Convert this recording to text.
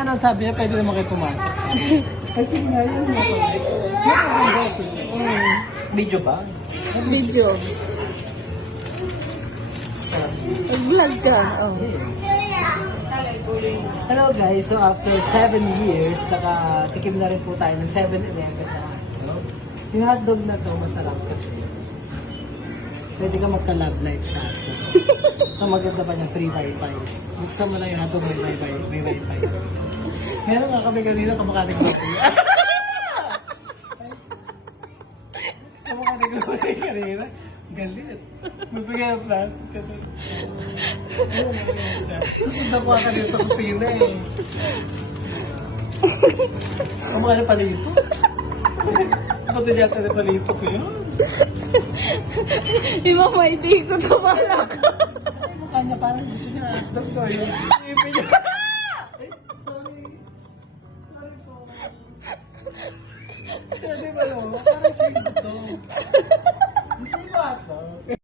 Ano sabi niya, pwede naman kayo pumasok. Kasi nga yun, video ba? Video. Vlog ka. Oh. Hello guys, so after 7 years, nakatikim na rin po tayo ng 7-Eleven na hotdog. Yung hotdog na to, masarap kasi. Pwede ka magka-love life sa hotdog. Ito maganda pa niya, free wifi. Buksan mo lang yung hotdog, may wifi. Meron nga kami kanina, kamukha ng baboy. Kamukha ng baboy kanina. Galit. Magbigay ng plan. Susundan ko ka dito sa pina eh. Kamukha na palito. Ako din yata na palito ko yun. Imamaiti ko ito pala ko. Mukha niya parang gusto niya hotdog ko yun. Ipin niya. Sorry po. Sorry ba no? Parang siya ito.